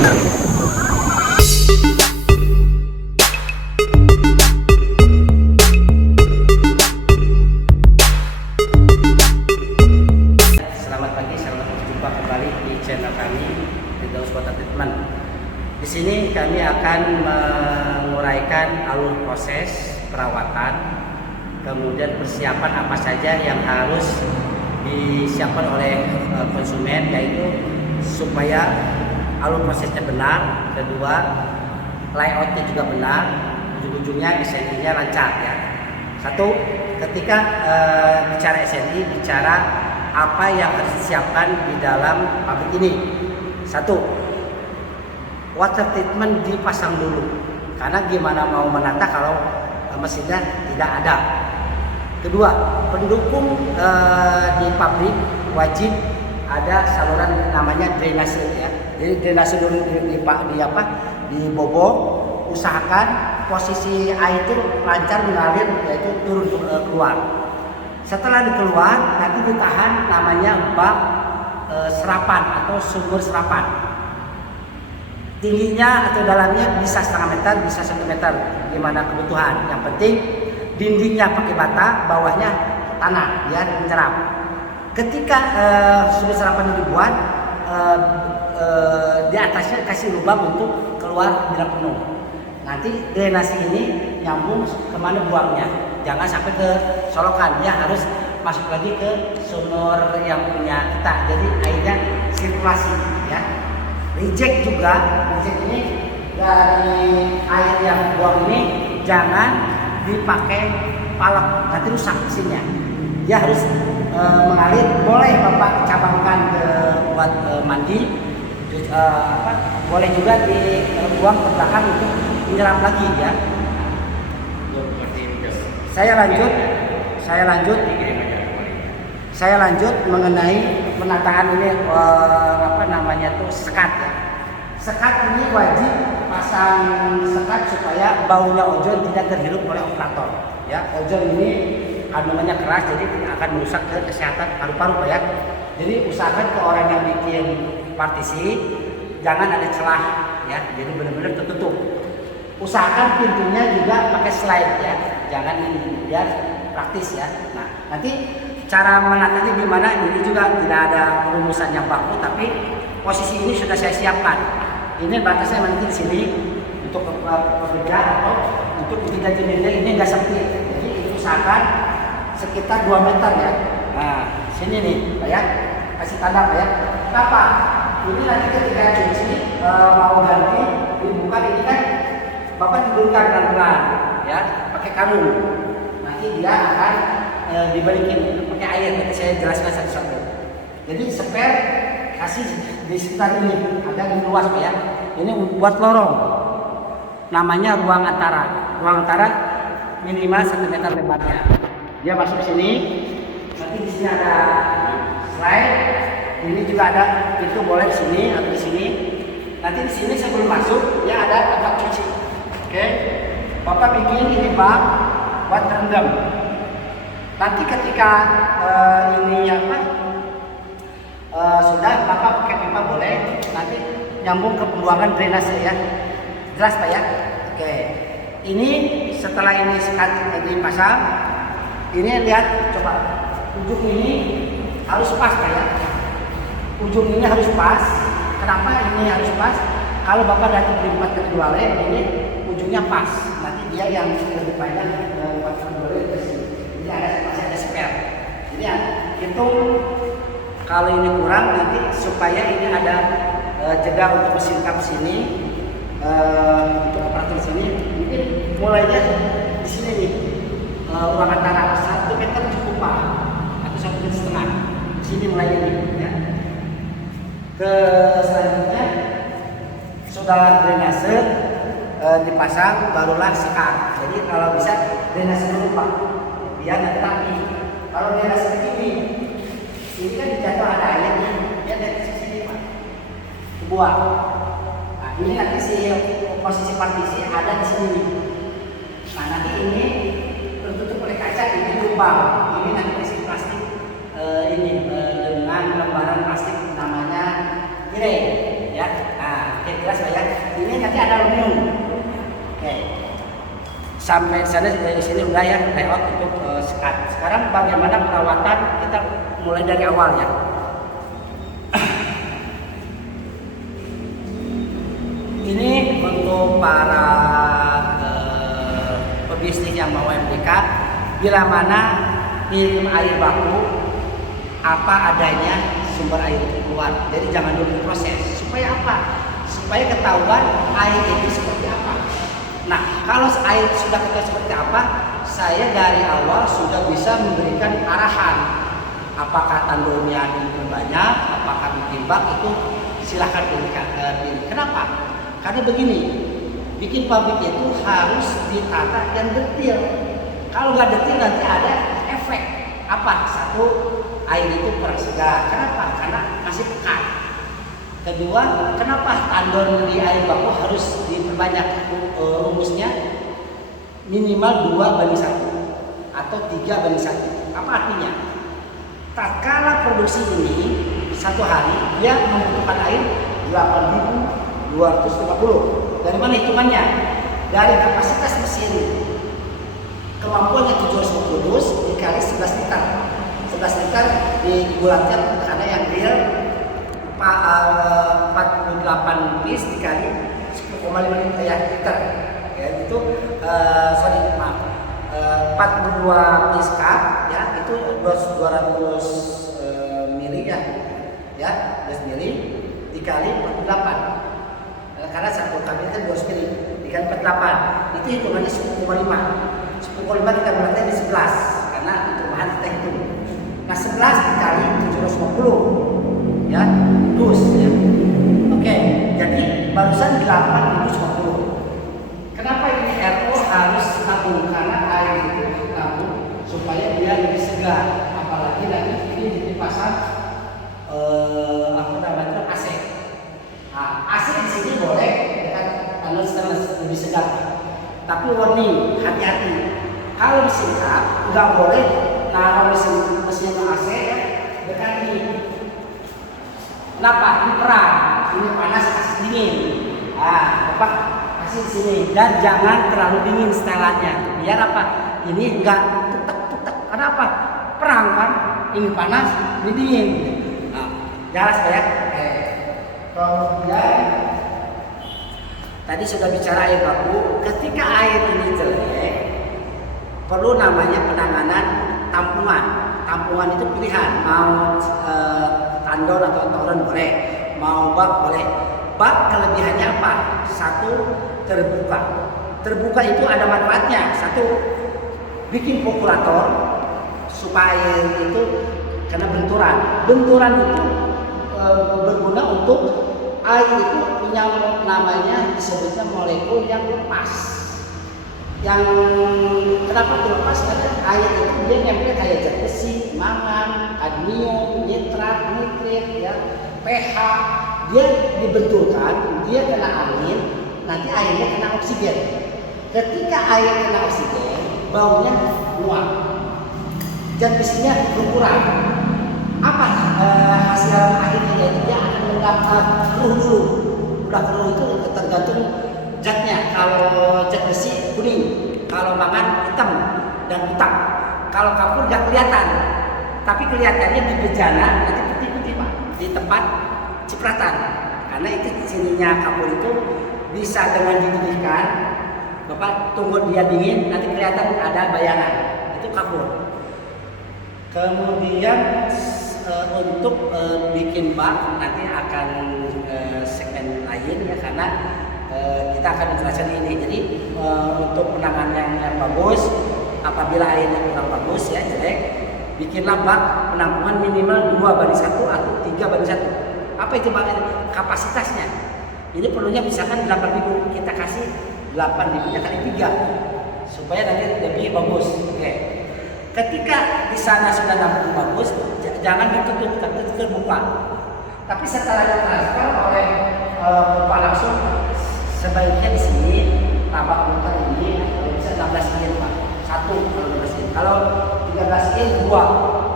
Selamat pagi, selamat berjumpa kembali di channel kami Firdaus Water Treatment. Di sini kami akan menguraikan alur proses perawatan, kemudian persiapan apa saja yang harus disiapkan oleh konsumen, yaitu supaya alur prosesnya benar, kedua layoutnya juga benar, ujung-ujungnya SNI-nya lancar ya. Satu, ketika bicara SNI, bicara apa yang harus disiapkan di dalam pabrik ini. Satu, water treatment dipasang dulu, karena gimana mau menata kalau mesinnya tidak ada. Kedua, pendukung di pabrik wajib ada saluran namanya drainase ya. Jadi drainase dulu dibobok, usahakan posisi air itu lancar mengalir, yaitu turun keluar. Setelah dikeluar, nanti ditahan namanya bak serapan atau sumber serapan. Tingginya atau dalamnya bisa 0,5 meter, bisa 1 meter, gimana kebutuhan. Yang penting dindingnya pakai bata, bawahnya tanah biar menyerap. Ketika sumber serapan dibuat, di atasnya kasih lubang untuk keluar bila penuh. Nanti drainasi ini nyambung kemana buangnya, jangan sampai ke solokan, ya harus masuk lagi ke sumur yang punya kita. Jadi airnya sirkulasi ya. Reject juga, reject ini dari air yang buang ini jangan dipakai palak, nanti rusak mesinnya. Dia harus mengalir. Boleh Bapak cabangkan ke buat mandi, boleh juga dibuang ke belakang untuk menyerap lagi ya. Saya lanjut mengenai penataan ini sekat ya. Sekat ini wajib pasang sekat supaya baunya ozon tidak terhirup oleh operator ya. Ozon ini kandungannya keras, jadi akan merusak ke kesehatan paru-paru ya. Jadi usahakan ke orang yang bikin partisi jangan ada celah ya, jadi benar-benar tertutup. Usahakan pintunya juga pakai slide ya, jangan ini, biar praktis ya. Nah, nanti cara menatanya gimana, ini juga tidak ada rumusan yang baku, tapi posisi ini sudah saya siapkan. Ini batasnya nanti di sini untuk berbeda atau untuk ganti meja ini enggak sempit. Jadi usahakan sekitar 2 meter ya. Nah, sini nih, Pak ya. Kasih tanda Pak ya. Kenapa? Ini nanti ketika cuci mau ganti dibuka ini kan Bapak tidurkan pelan-pelan ya, pakai kalung. Nanti dia akan dibalikin pakai air. Nanti saya jelaskan satu-satu. Jadi spare kasih di sekitar ini, ada yang luas Pak ya. Ini buat lorong. Namanya ruang antara. Ruang antara minimal 1 meter lebarnya. Dia masuk sini. Nanti di sini ada slide. Ini juga ada pintu, boleh di sini atau di sini. Nanti di sini sebelum masuk dia ada tempat cuci. Oke. Bapak bikin ini bak buat rendam. Nanti ketika sudah Bapak pakai pipa boleh. Nanti nyambung ke pembuangan drainase ya. Jelas Pak ya? Oke. Ini setelah ini sekat dipasang, ini lihat coba ujung ini harus pas Pak ya. Ujung ini harus pas. Kenapa ini harus pas? Kalau Bapak datang berempat ke duale, ini ujungnya pas. Nanti dia yang lebih panjang buat duale ke sini. Jadi masih ada spare. Jadi ya, hitung kalau ini kurang nanti supaya ini ada jeda untuk mesin kap sini, untuk operator sini. Mungkin mulainya di sini nih, ruang antara 1 meter cukup Pak, atau 1,5 meter. Di sini mulainya nih ya. Ke selanjutnya sudah drainase dipasang, barulah sekat. Jadi kalau bisa drainase dulu Pak, biar nanti rapi. Kalau drainase begini, ini kan dijatuh ada airnya, dia dari sini Pak, kebuang. Nah ini nanti posisi partisi ada di sini. Nah nanti ini tertutup oleh kaca, ini lubang. Ini nanti kasih plastik dengan lembaran plastik namanya tirai ya. Nah, oke, jelas Sampai sana dari sini udah ya layout untuk sekat. Sekarang bagaimana perawatan, kita mulai dari awal ya. Ini untuk para pebisnis yang mau MDK, bila mana minum air baku apa adanya sumber air itu keluar. Jadi jangan dulu diproses. Supaya apa? Supaya ketahuan air itu seperti apa. Nah, kalau air sudah ketahuan seperti apa, saya dari awal sudah bisa memberikan arahan. Apakah tandonnya diperbanyak, apakah bikin bak, itu silahkan pilih. Kenapa? Karena begini, bikin pabrik itu harus ditata yang detail. Kalau nggak detail nanti ada efek. Apa? Satu, air itu kurang segar. Kenapa? Karena masih pekat. Kedua, kenapa tandon di air baku harus diperbanyak? Rumusnya minimal 2:1 atau 3:1. Apa artinya? Tatkala produksi ini satu hari dia membutuhkan air 8.250. Dari mana hitungannya? Dari kapasitas mesin kemampuannya 750 dus dikali 11 liter. 11 liter dibulatkan karena yang real 48 piece dikali 10,5 liter ya itu 42 piece cup ya itu 200 mili ya 200 mili dikali 48 karena satu cup itu 200 mili dikali 48 itu hitungannya 10,5 kita bulatnya di 11 karena itu bahan kita hitung. Nah 11 dikali 750 ya dus ya. Oke, jadi barusan 8.050. Kenapa ini RO harus tabung? Karena air itu tabung supaya dia lebih segar. Apalagi nanti ini dipasang AC. Nah, AC di sini boleh dengan panel stainless lebih segar. Tapi warning, hati-hati. Kalau disingkat nggak boleh naruh mesin AC ya dekat ini. Kenapa? Ini perang, ini panas, kasih dingin. Nah, Bapak kasih di sini dan jangan terlalu dingin setelannya. Biar apa? Ini enggak tutek. Kenapa? Perang kan? Ini panas, ini dingin. Nah, jelas ya? Kemudian tadi sudah bicara air baku. Ketika air ini jelek, perlu namanya penanganan tampungan. Tampungan itu pilihan, mau tandon atau toren boleh, mau bak boleh. Bak kelebihannya apa? Satu, terbuka. Terbuka itu ada manfaatnya. Satu, bikin populator supaya itu karena benturan. Benturan itu berguna untuk air itu punya namanya disebutnya molekul yang lepas. Yang kenapa dilepas? Karena air itu dia nempel kayak zat besi, mangan, kadmium, nitrat, nitrit, ya, pH. Dia dibenturkan, dia kena angin, nanti airnya kena oksigen. Ketika air kena oksigen, baunya keluar, zat besinya berkurang. Apa hasil akhirnya? Yaitu dia akan keruh dulu. Udah keruh itu tergantung zatnya. Kalau zat besi kuning, kalau mangan hitam dan hitam. Kalau kapur nggak kelihatan, tapi kelihatannya di bejana nanti putih-putih Pak, di tempat cipratan. Karena itu sininya kapur itu bisa dengan dididihkan, Bapak tunggu dia dingin, nanti kelihatan ada bayangan. Itu kapur. Kemudian untuk bikin bak nanti akan segmen lain ya, karena kita akan menjelaskan ini. Jadi untuk penanganan yang bagus, apabila airnya kurang bagus ya jelek, bikinlah bak penampungan minimal 2:1 atau 3:1. Apa itu bak? Kapasitasnya. Ini perlunya misalkan 8.000, kita kasih 8.000-nya kali 3 supaya nanti lebih bagus. Oke. Ketika di sana sudah nampung bagus, jangan ditutup, tapi terbuka. Tapi setelah ditransfer oleh Bapak langsung, sebaiknya di sini tabak motor ini kalau bisa 16 in Pak. Satu kalau 16 in. Kalau 13 in 2.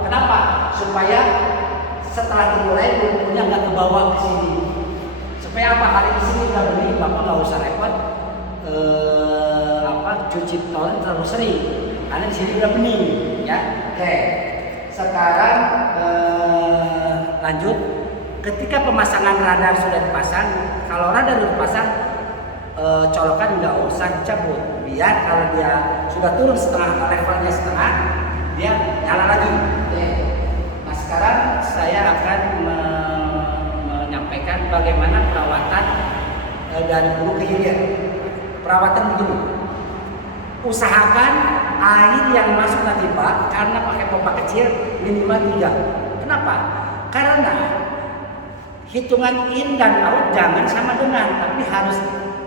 Kenapa? Supaya setelah dimulai lumpurnya nggak kebawa ke sini. Supaya apa? Hari di sini udah beli, Bapak nggak usah repot cuci tol terlalu sering karena di sini udah bening ya. Oke, sekarang lanjut. Ketika pemasangan radar sudah dipasang, kalau radar sudah dipasang, colokan nggak usah dicabut, biar kalau dia sudah turun setengah, levelnya setengah, dia nyala lagi. Oke. Nah sekarang saya akan menyampaikan bagaimana perawatan dari hulu ke hilir. Perawatan begini, usahakan air yang masuk nanti Pak, karena pakai pompa kecil minimal 3. Kenapa? Karena hitungan in dan out jangan sama dengan, tapi harus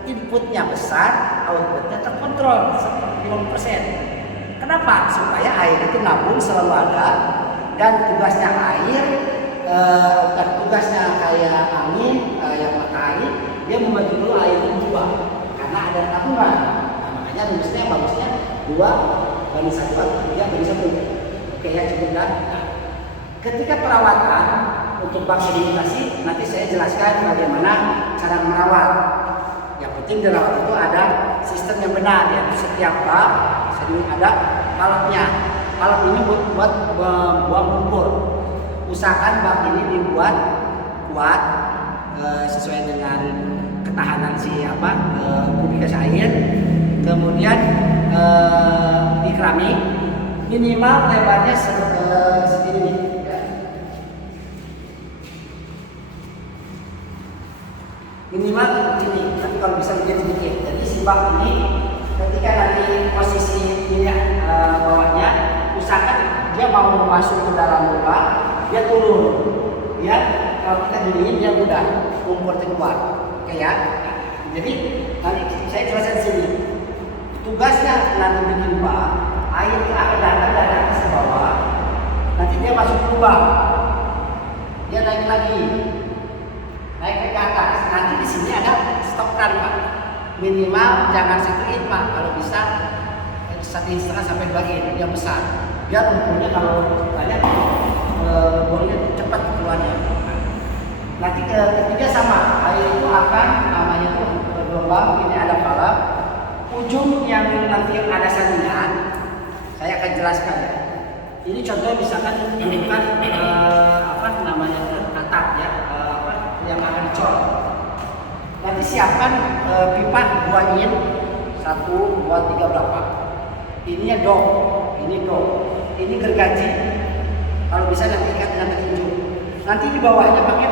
inputnya besar, outputnya terkontrol 50%. Kenapa? Supaya air itu nabung selalu ada, dan tugasnya air, tugasnya kayak angin, yang matahari, dia membagi dulu air itu 2, karena ada tabungan. Nah, makanya rumusnya bagusnya 2:1 atau 3:1. Oke ya, cukup kan? Nah, ketika perawatan untuk bak sedimentasi, nanti saya jelaskan bagaimana cara merawat. Yang penting dirawat itu ada sistem yang benar, yaitu setiap bak ada palapnya. Palap ini buat buang lumpur. Usahakan bak ini dibuat kuat sesuai dengan ketahanan kubikas air. Kemudian di keramik minimal lebarnya segini. Minimal ini, tapi kalau bisa lebih sedikit. Jadi si bak ini ketika nanti posisi minyak bawahnya, usahakan dia mau masuk ke dalam lubang, dia turun. Ya, kalau kita dingin dia mudah lumpur keluar. Oke ya. Jadi nanti saya jelaskan sini. Tugasnya nanti bikin bak, air itu akan datang dari atas ke bawah. Nanti dia masuk ke lubang, dia naik lagi. Naik ke atas, nanti di sini ada stok run Pak. Minimal jangan 1 in Pak, kalau bisa 1,5 sampai 2 in yang besar. Biar lumpurnya kalau banyak buangnya cepat keluarnya. Nanti ketiga sama, air itu akan namanya itu bergelombang. Ini ada palap. Ujung yang nanti ada saringan, saya akan jelaskan. Ini contoh misalkan ini kan atap ya. Yang akan dicor. Nanti siapkan pipa 2 in, 1, 2, 3 berapa. Ini dok, ini gergaji. Kalau bisa nanti ikat dengan tinju. Nanti di bawahnya pakai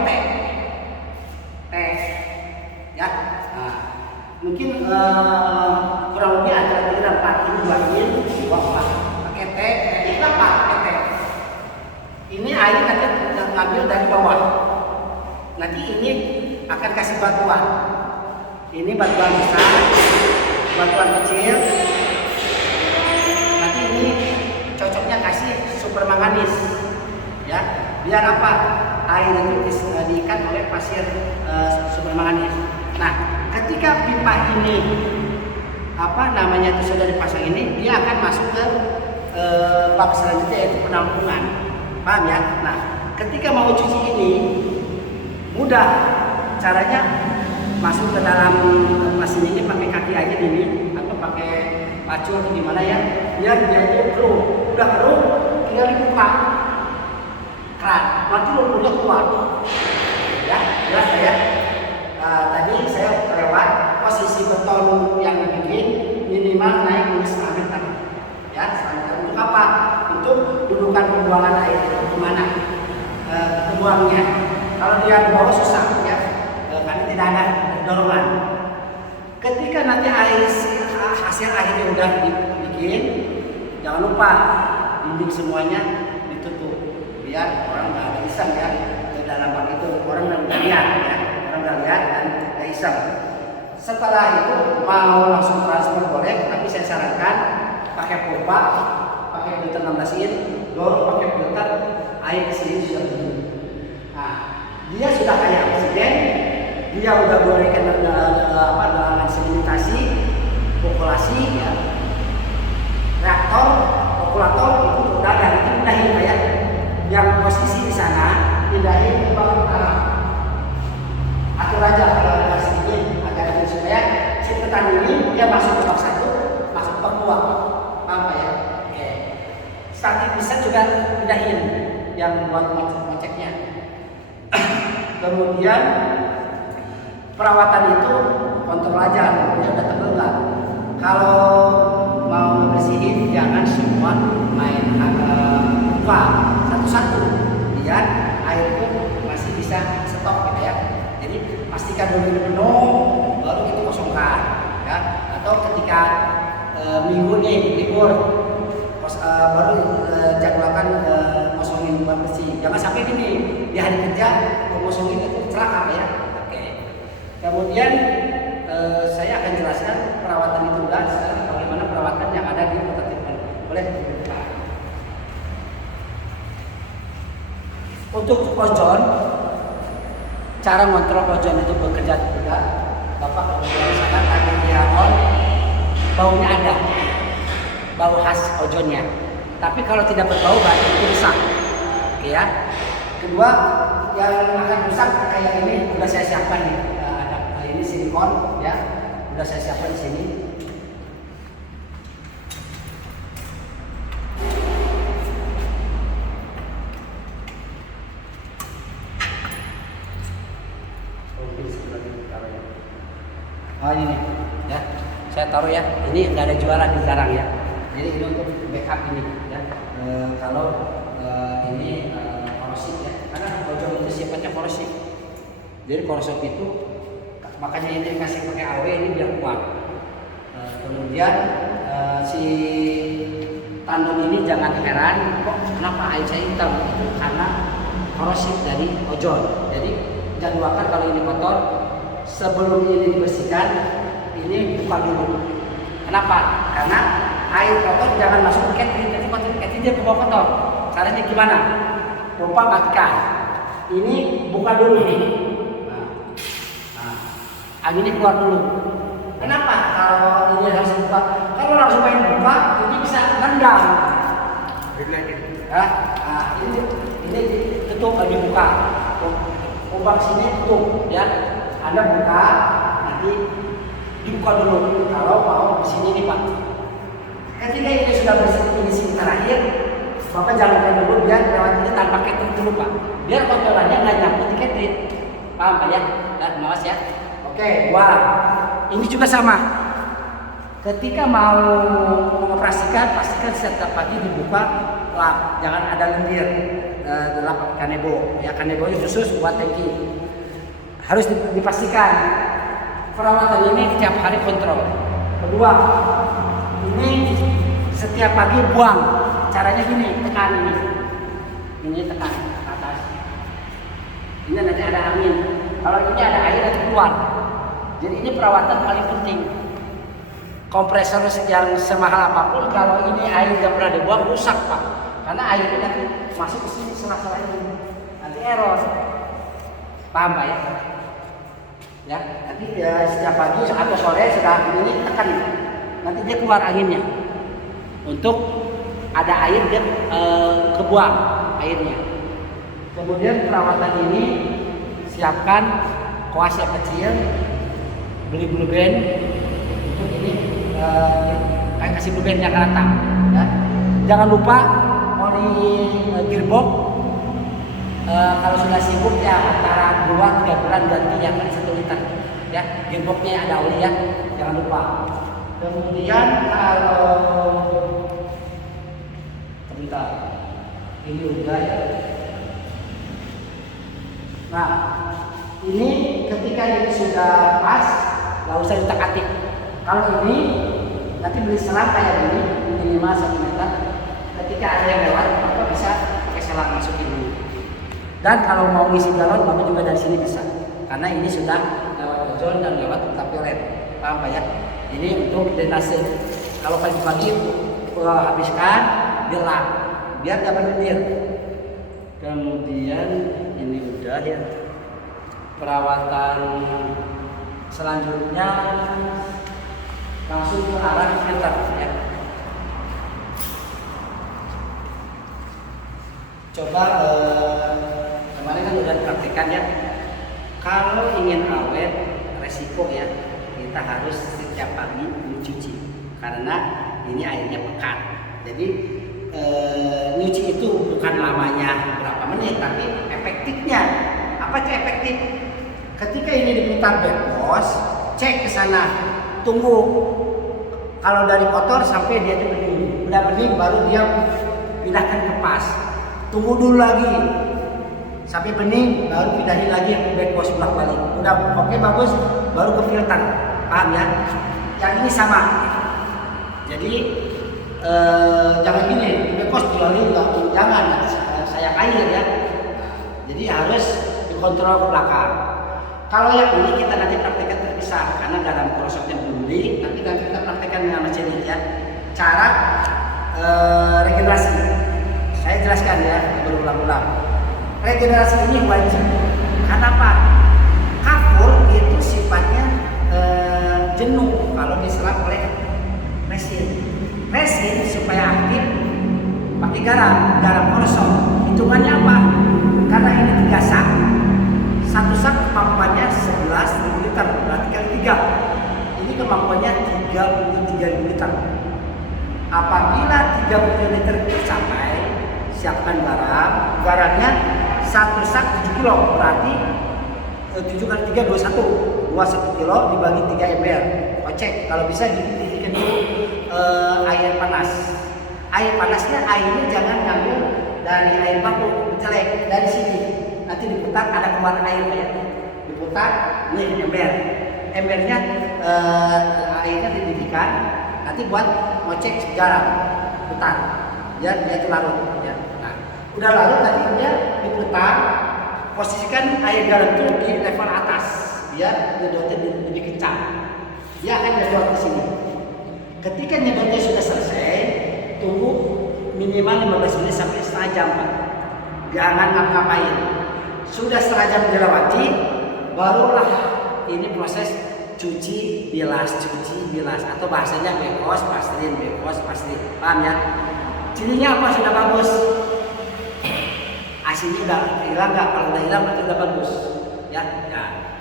teh, ya. Nah, mungkin kurang lebih antara 3 dan 4 ini 2 in, 2 4. Pakai teh, ini apa? Pakai teh. Ini air nanti ngambil dari bawah. Nanti ini akan kasih batuan. Ini batuan besar, batuan kecil. Nanti ini cocoknya kasih super manganis, ya. Biar apa? Air itu diikat oleh pasir super manganis. Nah, ketika pipa ini itu sudah dipasang ini, dia akan masuk ke bab selanjutnya, yaitu penampungan. Paham ya? Nah, ketika mau cuci ini mudah, caranya masuk ke dalam mesin ini pakai kaki aja gini, atau pakai pacu atau gimana ya, biar dia itu keruh. Udah keruh, tinggal dibuka keran, nanti lumpurnya keluar. Ya, jelas ya. Tadi saya lewat posisi beton yang dibikin minimal naik 1,5 meter. Ya, 1,5 meter untuk apa? Untuk dudukan pembuangan air itu kemana? Kebuangnya. Kalau dia di bawah susah ya, karena tidak ada dorongan. Ketika nanti hasil akhirnya udah dibikin, jangan lupa dinding semuanya ditutup, biar orang nggak iseng ya ke dalam bak itu. Orang nggak lihat ya, orang nggak lihat dan nggak iseng. Setelah itu mau langsung transfer boleh, tapi saya sarankan pakai pompa, pakai filter 16 in, dorong pakai filter air di sini sudah dingin. Nah, dia sudah kayak oksigen, dia udah berikan dengan sedimentasi, populasi ya, reaktor, populator itu udah ada, itu pindahin ya. Yang posisi di sana pindahin ke bawah tanah. Atur aja kalau ada sedikit agak supaya si petani ini dia masuk ke bak 1, masuk ke bak Kemudian perawatan itu kontrol aja, dia udah tebel nggak. Kalau mau bersihin jangan semua main buka satu-satu, biar air pun masih bisa stok gitu ya. Jadi pastikan dulu ini penuh, baru itu kosongkan ya. Atau ketika minggu nih libur, baru jadwalkan kosongin buat bersih. Jangan sampai gini di hari kerja kosongin itu celaka ya. Oke. Kemudian saya akan jelaskan perawatan itu udah. Sekarang bagaimana perawatan yang ada di kota Tirman. Boleh dibuka. Untuk ozon, cara ngontrol ozon itu bekerja tidak. Bapak kalau merasakan tadi dia on, baunya ada, bau khas ozonnya. Tapi kalau tidak berbau berarti itu rusak. Oke ya. Kedua, yang akan rusak kayak ini udah saya siapkan nih. Ada ini silikon ya. Udah saya siapkan di sini. Oh ini ya, saya taruh ya. Ini nggak ada jualan di jarang ya. Jadi ini untuk backup ini ya. Kalau ini korosif ya, karena ozon itu sifatnya korosif. Jadi korosif itu makanya ini kasih pakai AW ini biar kuat. Kemudian si tandon ini jangan heran kok kenapa air saya hitam itu karena korosif dari ozon. Jadi jadwalkan kalau ini kotor sebelum ini dibersihkan ini buka dulu. Kenapa? Karena air kotor jangan masuk ke catering, jadi catering dia ke bawah kotor. Caranya gimana? Pompa matikan. Ini buka dulu nih. Anginnya keluar dulu. Kenapa? Kalau ini harus dibuka. Kalau langsung main buka, ini bisa nendang. Ya, ini tutup lagi buka. Pompa sini tutup, ya. Anda buka, nanti dibuka dulu. Kalau mau sini nih Pak. Ketika ini sudah bersih ini terakhir, Bapak jalankan dulu biar lewat ini tanpa catering dulu Pak. Biar kotorannya nggak nyangkut di catering. Paham Pak ya? Dan mawas ya. Oke, wah. Ini juga sama. Ketika mau mengoperasikan, pastikan setiap pagi dibuka lap. Jangan ada lendir. Lap kanebo. Ya kanebo khusus buat tangki. Harus dipastikan perawatan ini setiap hari kontrol. Kedua, ini setiap pagi buang. Caranya gini, tekan ini. Ini tekan ke atas. Ini nanti ada angin. Kalau ini ada air nanti keluar. Jadi ini perawatan paling penting. Kompresor yang semahal apapun kalau ini air yang pernah dibuang rusak Pak. Karena air ini nanti masuk ke sini sela-sela ini. Nanti error. Paham Pak ya? Ya, nanti ya, setiap pagi atau sore sudah ini tekan. Nanti dia keluar anginnya. Untuk ada air dia kebuang airnya. Kemudian perawatan ini siapkan koas yang kecil, beli blue band untuk ini kayak kasih blue band yang rata. Ya. Jangan lupa oli gearbox. Kalau sudah sibuk ya antara 2-3 bulan ganti ya kan 1 liter. Ya, gearboxnya ada oli ya, jangan lupa. Kemudian kalau sebentar, ini udah ya. Nah, ini ketika ini sudah pas, nggak usah ditak-atik. Kalau ini nanti beli selang kayak ini, minimal 1 meter. Ketika ada yang lewat, Bapak bisa pakai selang masukin dulu. Dan kalau mau ngisi galon, Bapak juga dari sini bisa. Karena ini sudah lewat ozon dan lewat ultraviolet. Paham Pak ya? Ini untuk drainase. Kalau pagi-pagi habiskan, gelap, biar nggak berlendir. Kemudian ini udah ya. Perawatan selanjutnya langsung ke arah filter ya. Coba kemarin kan udah praktikan ya. Kalau ingin awet resiko ya, kita harus setiap pagi mencuci karena ini airnya pekat. Jadi nyuci itu bukan lamanya berapa menit, tapi efektifnya Apa itu efektif? Ketika ini diputar backwash, cek ke sana, tunggu. Kalau dari kotor sampai dia itu bening, udah bening baru dia pindahkan ke pas. Tunggu dulu lagi sampai bening, baru pindahin lagi ke backwash bolak balik. Udah oke bagus, baru ke filter. Paham ya? Yang ini sama. Jadi jangan gini, backwash dilalui jangan sayang air ya. Jadi harus dikontrol ke belakang. Kalau yang ini kita nanti praktekkan terpisah karena dalam prosesnya beli, tapi nanti kita praktekkan dengan mesin ini ya. Cara regenerasi, saya jelaskan ya berulang-ulang. Regenerasi ini wajib. Kenapa? Kapur itu sifatnya jenuh kalau diserap oleh mesin. Mesin supaya aktif pakai garam kosong. Hitungannya apa? Karena ini 3 sak. Satu sak kemampuannya 11.000 liter, berarti kali 3. Ini kemampuannya 33.000 liter. Apabila 30 liter tercapai, siapkan garam. Garamnya 1 sak 7 kilo, berarti 7 kali 3 21. 21 kilo dibagi 3 ember. Kocek, kalau bisa dibikin dulu air panas. Air panasnya airnya jangan ngambil dari air baku, celek dari sini. Nanti diputar ada keluar air ya. Diputar, ini ember. Embernya airnya dididihkan. Nanti buat ngocek garam, putar. Ya, dia itu larut. Ya. Nah, udah larut tadi dia diputar. Posisikan air garam itu di level atas, biar nyedotnya lebih kencang. Dia akan nyedot ke sini. Ketika nyedotnya sudah selesai, tunggu minimal 15 menit sampai setengah jam, Pak. Jangan ngapa-ngapain. Sudah setengah jam dilewati, barulah ini proses cuci bilas atau bahasanya backwash paslin. Paham ya? Cirinya apa? Sudah bagus. Asinnya udah hilang nggak? Kalau udah hilang berarti udah bagus. Ya,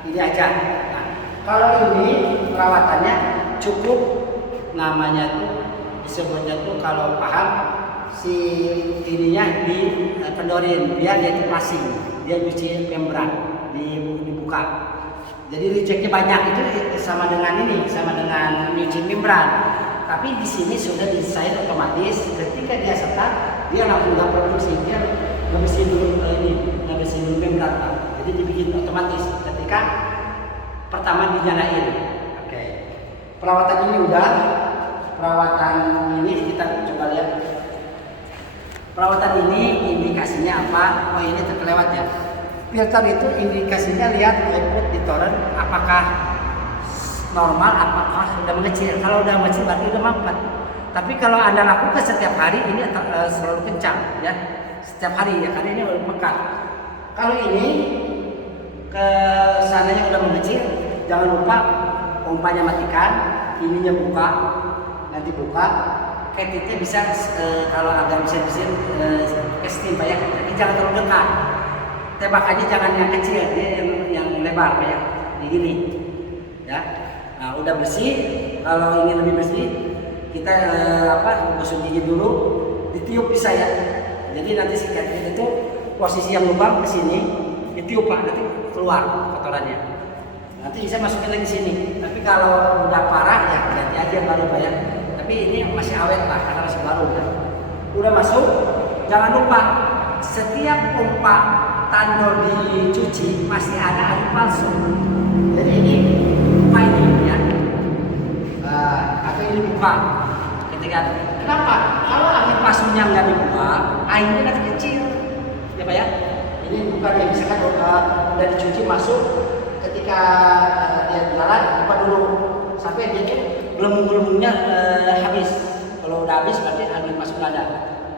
ini aja. Nah, kalau ini perawatannya cukup, namanya tuh disebutnya tuh kalau paham si ininya dikendorin biar dia itu passing. Dia cuci membran dibuka. Jadi rejectnya banyak itu sama dengan nyuci membran. Tapi di sini sudah desain otomatis. Ketika dia start, dia langsung nggak produksi, dia ngabisin dulu membran. Jadi dibikin otomatis ketika pertama dinyalain. Oke. Perawatan ini udah. Perawatan ini kita coba lihat. Perawatan ini indikasinya apa? Oh ini terkelewat ya. Filter itu indikasinya lihat output di torrent apakah normal, apakah sudah mengecil. Kalau sudah mengecil berarti sudah mampat. Tapi kalau Anda lakukan setiap hari ini selalu kencang ya. Setiap hari ya karena ini udah pekat. Kalau ini ke sananya udah mengecil, jangan lupa pompanya matikan, ininya buka, nanti buka. Ketitnya bisa kalau agak mesin kestin Pak ya, tapi jangan terlalu dekat. Tembakannya jangan yang kecil, dia yang lebar Pak ya, begini. Ya, nah udah bersih. Kalau ingin lebih bersih, kita gosok gigi dulu, ditiup bisa ya. Jadi nanti si ketitnya itu posisi yang lubang ke sini, ditiup Pak, nanti keluar kotorannya. Nanti bisa masukin lagi sini. Tapi kalau udah parah ya ganti aja baru Pak ya. Tapi ini masih awet Pak, karena masih baru kan. Udah masuk, jangan lupa setiap pompa tandol dicuci pasti ada air palsu. Jadi ini buka ini ya, atau ini buka. Ketika kenapa? Kalau air palsunya nggak dibuka, airnya nanti kecil, ya Pak ya. Ini bukan yang misalkan udah dicuci masuk, ketika dia jalan buka dulu sampai dia tuh belum-belumnya habis. Kalau udah habis berarti air masuk nggak ada,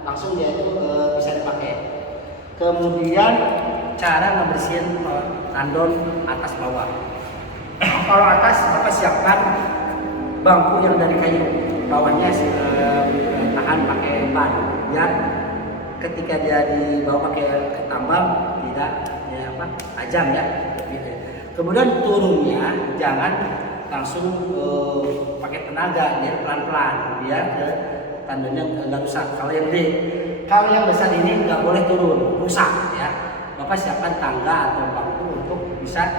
langsung dia itu bisa dipakai. Kemudian cara membersihin tandon atas bawah. Kalau atas Bapak siapkan bangku yang dari kayu, bawahnya tahan pakai ban biar ketika dia dibawa pakai tambal tidak tajam ya. Kemudian turunnya jangan langsung pakai tenaga, dia pelan-pelan biar tandonnya nggak rusak. Kalau yang gede, kalau yang besar ini nggak boleh turun, rusak ya. Bapak siapkan tangga atau bangku pusat.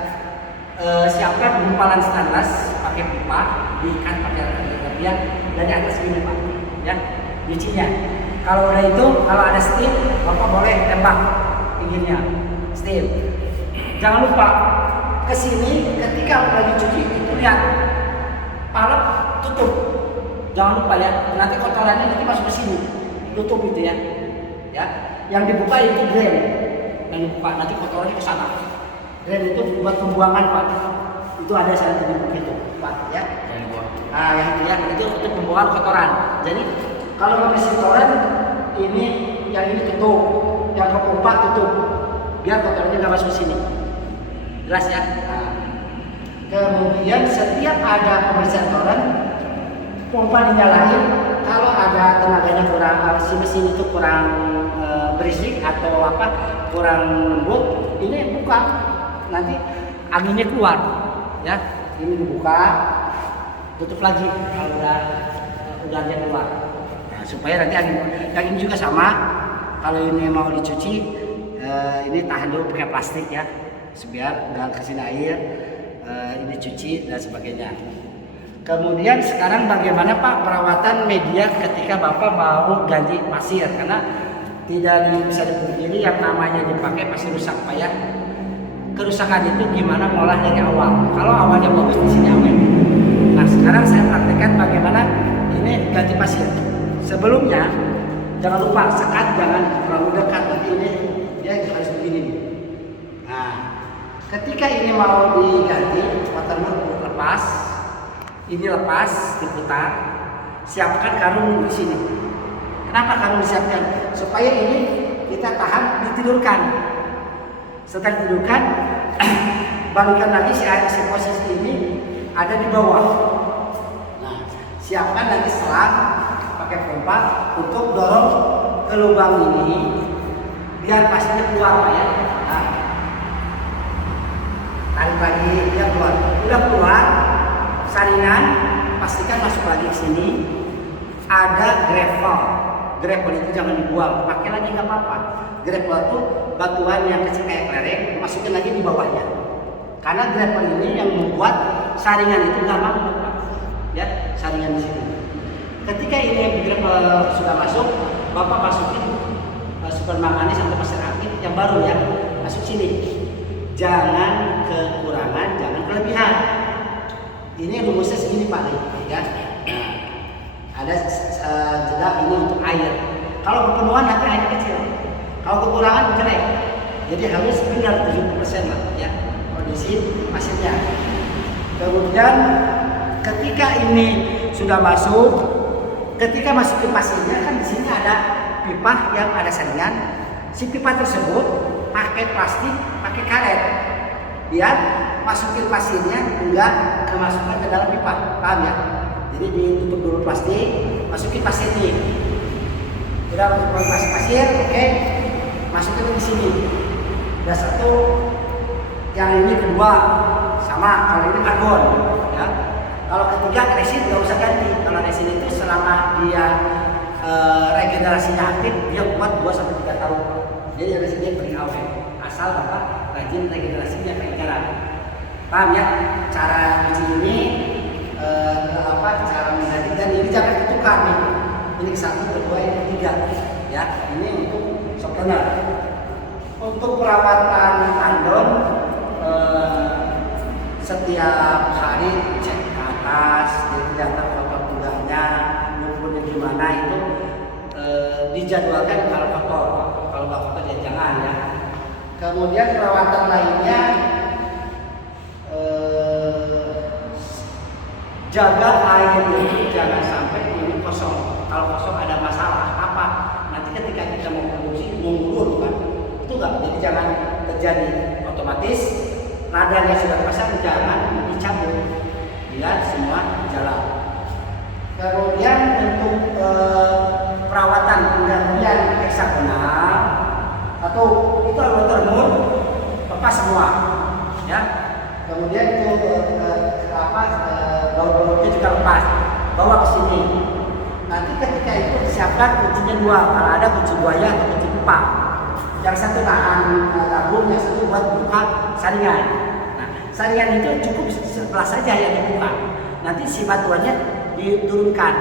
Siapkan gumpalan stainless pakai pipa, diikat pakai rapian dari atas ini Pak, ya nyucinya. Kalau udah itu, kalau ada steam, Bapak boleh tembak pinggirnya, steam. Jangan lupa ke sini ketika lagi cuci itu lihat palep tutup. Jangan lupa ya, nanti kotorannya nanti masuk ke sini, tutup itu ya. Ya, yang dibuka itu drain, yang dibuka nanti kotorannya ke sana. Drain itu buat pembuangan Pak. Itu ada saya dibuka itu Pak ya. Nah yang itu ya, itu untuk pembuangan kotoran. Jadi kalau mesin kotoran ini yang ini tutup, yang ke pompa tutup, biar kotorannya nggak masuk sini. Jelas ya. Nah, kemudian setiap ada pembersihan kotoran, pompa dinyalain. Kalau ada tenaganya kurang, si mesin itu kurang berisik atau apa, kurang lembut, ini buka, nanti anginnya keluar. Ya, ini dibuka, tutup lagi kalau udah dia keluar. Nah, supaya nanti angin, yang ini juga sama. Kalau ini mau dicuci, ini tahan dulu pakai plastik ya, biar nggak kesini air. Ini cuci dan sebagainya. Kemudian sekarang bagaimana Pak perawatan media ketika Bapak mau ganti pasir, karena tidak bisa dipungkiri yang namanya dipakai pasti rusak Pak ya. Kerusakan itu gimana ngolah dari awal. Kalau awalnya bagus di sini awet. Nah sekarang saya praktekkan bagaimana ini ganti pasir. Sebelumnya jangan lupa sekat jangan terlalu dekat, nanti ini dia harus begini nih. Nah ketika ini mau diganti watermark lepas, ini lepas diputar, siapkan karung di sini. Kenapa karung disiapkan? Supaya ini kita tahan ditidurkan. Setelah tidurkan, balikkan lagi si posisi ini ada di bawah. Nah, siapkan nanti selang pakai pompa untuk dorong ke lubang ini biar pasirnya keluar Pak ya. Nah, tarik lagi dia keluar. Udah keluar, saringan pastikan masuk lagi ke sini. Ada gravel. Gravel itu jangan dibuang, pakai lagi nggak apa-apa. Gravel itu batuan yang kecil kayak kelereng, masukin lagi di bawahnya. Karena gravel ini yang membuat saringan itu nggak mampu, ya saringan di sini. Ketika ini gravel sudah masuk, Bapak masukin super manganis atau pasir aktif yang baru ya, masuk sini. Jangan kekurangan, jangan kelebihan. Ini rumusnya segini Pak, ya. Nah, ada jeda ini untuk air. Kalau kepenuhan nanti air kecil. Kalau kekurangan jelek. Jadi harus benar 70% lah ya kondisi pasirnya. Kemudian ketika ini sudah masuk, ketika masukin pasirnya kan di sini ada pipa yang ada saringan. Si pipa tersebut pakai plastik, pakai karet. Biar masukin pasirnya enggak kemasukan ke dalam pipa. Paham ya? Jadi ditutup dulu plastik, masukin pasir ini. Udah masuk pasir, oke. Masukin di sini. Udah satu, yang ini kedua sama. Kalau ini karbon, ya. Kalau ketiga resin nggak usah ganti. Kalau resin itu selama dia regenerasinya aktif, dia kuat 2-3 tahun. Jadi resinnya paling awet. Asal Bapak rajin regenerasinya kayak cara. Paham ya? Cara cuci ini cara mengganti, dan ini jangan ditukar nih. Ini ke-1, ke-2, ini ke-3 ya. Ini untuk softener. Untuk perawatan tandon setiap hari cek ke atas, dilihat kotor enggaknya, lumpurnya gimana itu dijadwalkan kalau kotor. Kalau nggak kotor ya jangan ya. Kemudian perawatan lainnya jaga air itu jangan sampai ini kosong. Kalau kosong ada masalah apa? Nanti ketika kita mau produksi ngulur kan, itu enggak. Jadi jangan terjadi. Otomatis radar yang sudah pasang jangan dicabut, biar semua jalan. Kemudian untuk perawatan penggantian heksagonal atau itu watermark lepas semua, ya. Kemudian itu baut-bautnya juga lepas, bawa ke sini. Nanti ketika itu disiapkan kuncinya 2, kalau ada kunci buaya atau kunci pipa. Yang satu tahan tabung, yang satu buat buka saringan. saringan itu cukup sebelah saja yang dibuka. Nanti si batuannya diturunkan.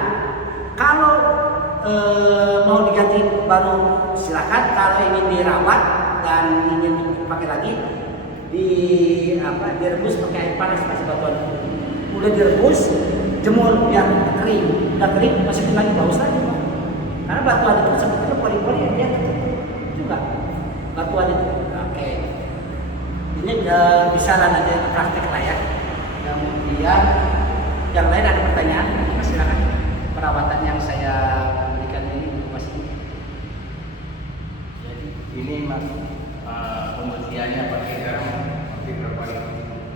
Kalau mau diganti baru silakan. Kalau ingin dirawat dan ingin dipakai lagi, direbus pakai air panas masih batuan. Udah direbus, jemur biar kering. Udah kering masukin lagi baus lagi. Karena batuan itu sebetulnya pori-pori dia tertutup juga batuan itu. Oke. Ini bisa lah nanti praktek lah ya. Kemudian yang lain ada pertanyaan? Silakan. Perawatan yang saya berikan ini masih. Jadi ini mas pembersihannya pakai garam hampir berapa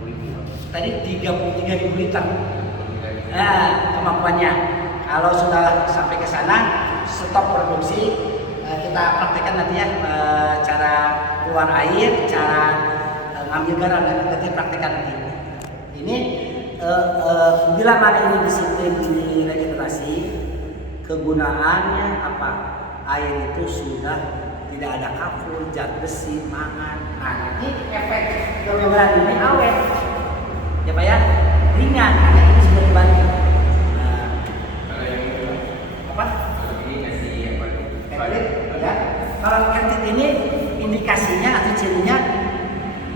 ribu? Tadi 33.000 liter. Kemampuannya. Kalau sudah sampai ke sana, stop produksi. Kita praktekkan nanti ya cara keluar air, cara ngambil garam, nanti praktekkan nanti. Ini bila mana ini disiplin di regenerasi, kegunaannya apa? Air itu sudah tidak ada kapur, zat besi, mangan. Nah, nanti efek kelembaran ini awet. Ya Pak ya, ringan karena ini sudah dibantu. Kalau yang itu Apa? kalau ini kasih apa? Kentit, ya. Kalau kentit ini indikasinya atau cirinya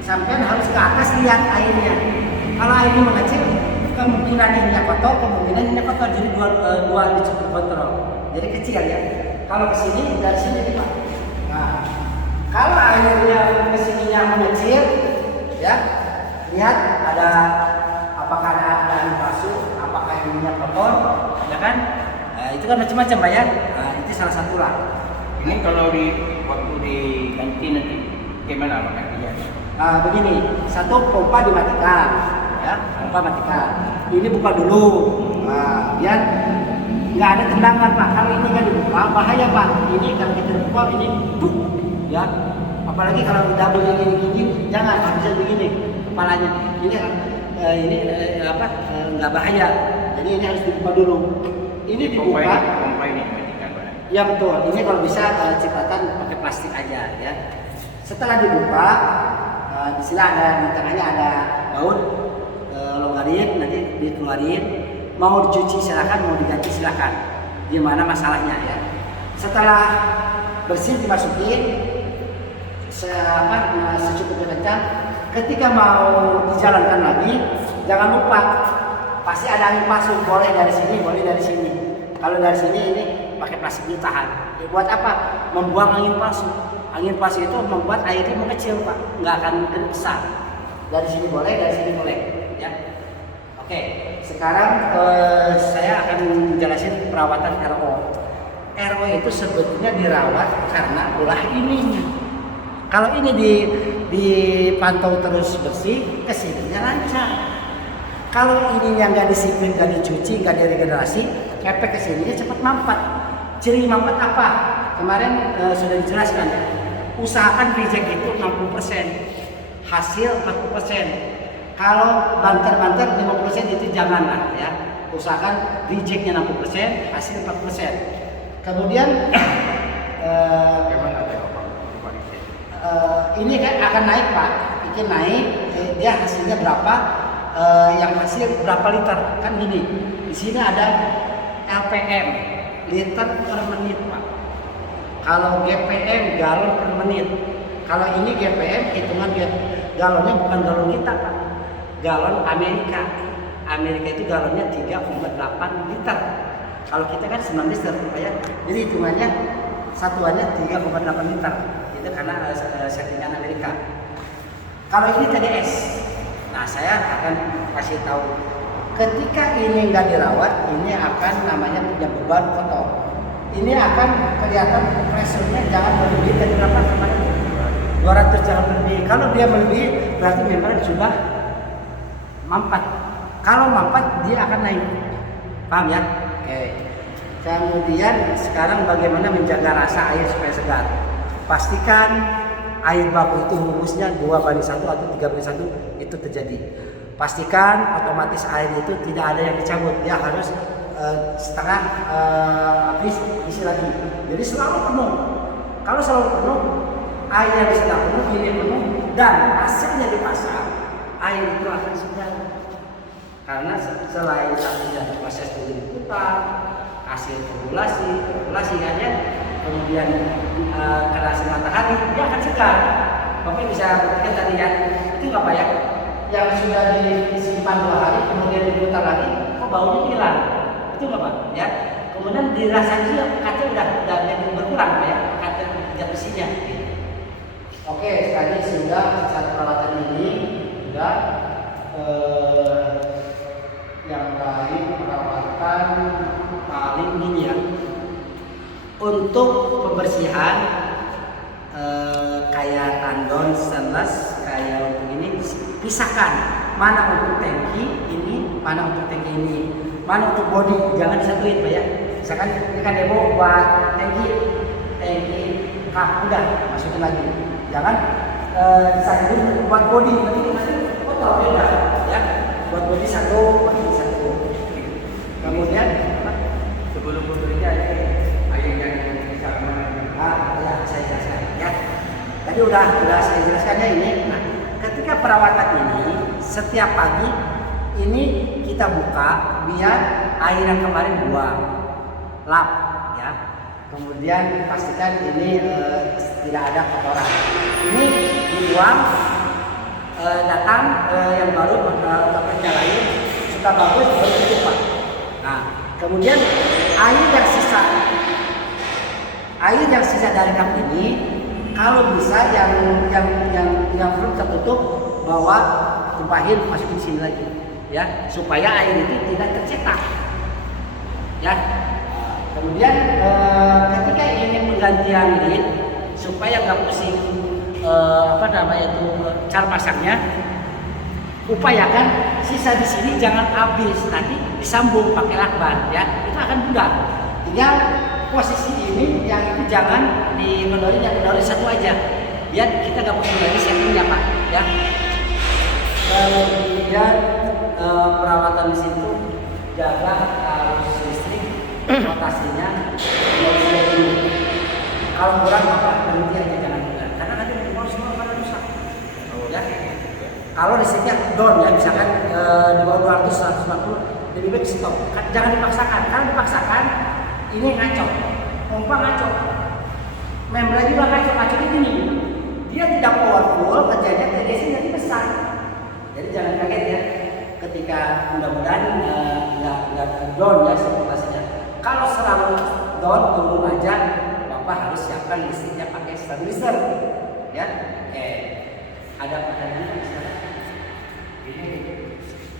sampai harus ke atas lihat airnya. Kalau airnya mengecil, kemungkinan ini kotor, kemungkinan ini kotor. Jadi dua dicukup kontrol. Jadi kecil ya. Kalau ke sini dari sini Pak. Nah, kalau airnya ke sininya mengecil, ya lihat ada apakah ada air palsu, apakah airnya kotor, ya kan? Nah, itu kan macam-macam Pak ya. Nah, itu salah satu lah. Ini kalau di waktu diganti nanti gimana makanya? Begini, satu pompa dimatikan, ya, pompa matikan. Ini buka dulu, biar nggak ada tendangan Pak. Kalau ini nggak dibuka bahaya Pak. Ini kalau kita buka ini, ya. Apalagi kalau double yang gini, jangan bisa begini kepalanya. Ini nggak bahaya. Jadi ini harus dibuka dulu. Ini dibuka. Pompa ini dimatikan Pak. Ya betul. Ini kalau bisa cipratan pakai plastik aja, ya. Setelah dibuka. Di sini ada di tengahnya ada baut logarit, nanti dikeluarin. Mau dicuci silakan, mau diganti silakan. Gimana masalahnya ya? Setelah bersih dimasukin secukupnya kencang. Ketika mau dijalankan lagi, jangan lupa pasti ada angin palsu. Boleh dari sini, boleh dari sini. Kalau dari sini ini pakai plastik ditahan. Ya, buat apa? Membuang angin palsu. Angin palsu itu membuat airnya mengecil Pak, nggak akan besar. Dari sini boleh, dari sini boleh, ya. Oke, sekarang saya akan menjelaskan perawatan RO. RO itu sebetulnya dirawat karena ulah ininya. Kalau ini dipantau terus bersih, kesininya lancar. Kalau ininya nggak disiplin, nggak dicuci, nggak diregenerasi, efek kesininya cepat mampat. Ciri mampat apa? Kemarin sudah dijelaskan. Usahakan reject itu 60%, hasil 40%. Kalau banter-banter 50% itu janganlah ya. Usahakan rejectnya 60%, hasil 40%. Kemudian ini kan akan naik Pak, ini naik, dia hasilnya berapa? Yang hasil berapa liter? Kan gini, di sini ada LPM, liter per menit Pak. Kalau GPM galon per menit. Kalau ini GPM hitungan galonnya bukan galon kita Pak. Galon Amerika. Amerika itu galonnya 3,8 liter. Kalau kita kan 9 liter Pak ya. Jadi hitungannya satuannya 3,8 liter. Itu karena settingan Amerika. Kalau ini TDS. Nah, saya akan kasih tahu. Ketika ini nggak dirawat, ini akan namanya punya beban kotor. Ini akan kelihatan pressure-nya jangan melebihi dari berapa kemarin? 200 jangan melebihi. Kalau dia melebihi berarti membran sudah mampat. Kalau mampat dia akan naik. Paham ya? Oke. Kemudian sekarang bagaimana menjaga rasa air supaya segar? Pastikan air baku itu rumusnya 2:1 atau 3:1 itu terjadi. Pastikan otomatis air itu tidak ada yang dicabut. Dia harus setengah habis isi lagi. Jadi selalu penuh. Kalau selalu penuh, airnya sedang penuh, ini penuh, dan hasilnya dipasang, air itu akan segar. Karena selain tadi dari proses diputar, hasil populasi kan ya, kemudian kena sinar matahari, dia akan segar. Bapak bisa buktikan tadi ya, itu nggak banyak yang sudah disimpan 2 hari kemudian diputar lagi, kok baunya hilang, itu nggak Pak? Ya, kemudian dirasa juga kaca udah berkurang Pak ya, kaca zat besinya. Oke, sekali sudah secara peralatan ini sudah yang lain perawatan paling ini ya. Untuk pembersihan kayak tandon stainless kayak untuk ini pisahkan mana untuk tangki ini, mana untuk tangki ini, mana untuk body, jangan disatuin Pak ya. Misalkan ini kan demo buat tangki udah masukin lagi, jangan disatuin buat body, nanti kotor beda ya. Buat body satu, buat ini satu. Kemudian sebelum bekerja air yang bisa ya saya jelaskan ya. Tadi udah saya jelaskannya ini. Nah, ketika perawatan ini setiap pagi ini kita buka biar air yang kemarin buang, lap ya. Kemudian pastikan ini tidak ada kotoran. Ini dibuang, datang yang baru untuk nyalain sudah bagus baru tutup Pak. Nah, kemudian air yang sisa dari kap ini kalau bisa yang belum tertutup bawa tumpahin masukin sini lagi ya, supaya air itu tidak tercetak ya. Kemudian ketika ini penggantian lid supaya nggak pusing cara pasangnya, upayakan sisa di sini jangan habis, nanti disambung pakai lakban ya, itu akan mudah. Tinggal posisi ini yang itu jangan dikendori, yang kendori satu aja biar kita nggak pusing lagi settingnya Pak ya. Kemudian perawatan di situ jaga arus listrik, rotasinya kalau kurang Bapak berhenti aja, jangan buka karena nanti semua pada rusak ya. Kalau listriknya down ya, misalkan di bawah 200 150 lebih baik stop, jangan dipaksakan. Kalau dipaksakan ini ngaco, pompa ngaco, membrane juga ngaco ini dia tidak powerful, kerjanya TDC jadi besar. Jadi jangan kaget ya ketika mudah-mudahan nggak down ya sirkulasinya. Kalau selalu down turun aja, Bapak harus siapkan listriknya pakai stabilizer ya. Oke, ada pertanyaan ini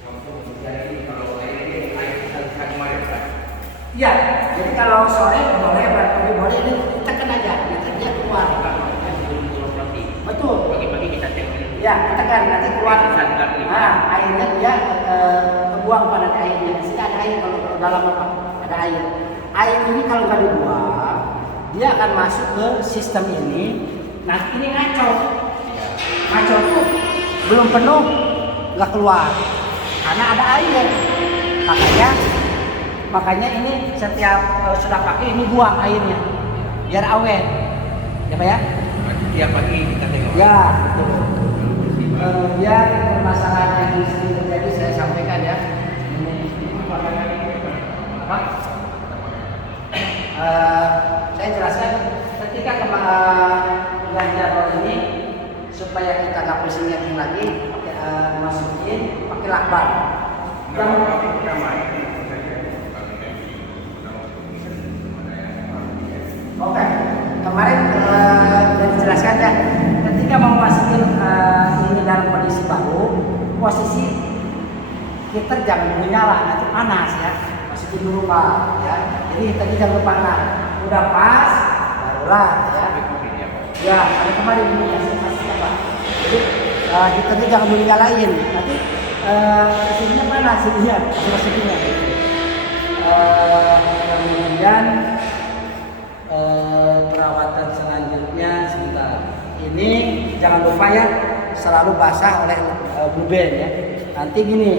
untuk menjadi kalau air kemarin Pak. Iya, jadi kalau sore boleh, boleh ini tekan aja, nanti dia keluar. Betul. Pagi-pagi kita cek. Ya, tekan nanti keluar. Nah, airnya dia kebuang pada airnya. Di sini ada air kalau dalam apa? Ada air. Air ini kalau nggak dibuang, dia akan masuk ke sistem ini. Nah, ini ngaco. Ngaco tuh belum penuh, nggak keluar karena ada air. Makanya ini setiap sudah pakai ini buang airnya biar awet ya Pak ya. Tiap pagi kita tengok ya betul. Kemudian permasalahan yang sering terjadi saya sampaikan ya. Apa? Saya jelaskan ketika penggantian roll ini supaya kita nggak pusing nyeting lagi, masukin pakai lakban. Oke, kemarin sudah dijelaskan ya. Ketika mau masukin ini dalam kondisi baru, posisi kita jangan menyala, nanti panas ya. Masukin dulu Pak ya. Jadi tadi jangan panas, udah pas barulah ya. Ya, ada kemarin ini yang saya pastikan Pak. Jadi kita jangan menyalain, nanti sininya panas, sininya masukinnya. Kemudian perawatan selanjutnya sebentar. Ini jangan lupa ya selalu basah oleh blue band ya. Nanti gini,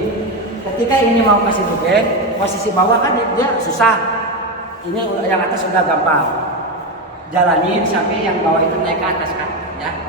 ketika ini mau kasih blue band, posisi bawah kan dia susah. Ini yang atas sudah gampang. Jalanin sampai yang bawah itu naik ke atas kan, ya.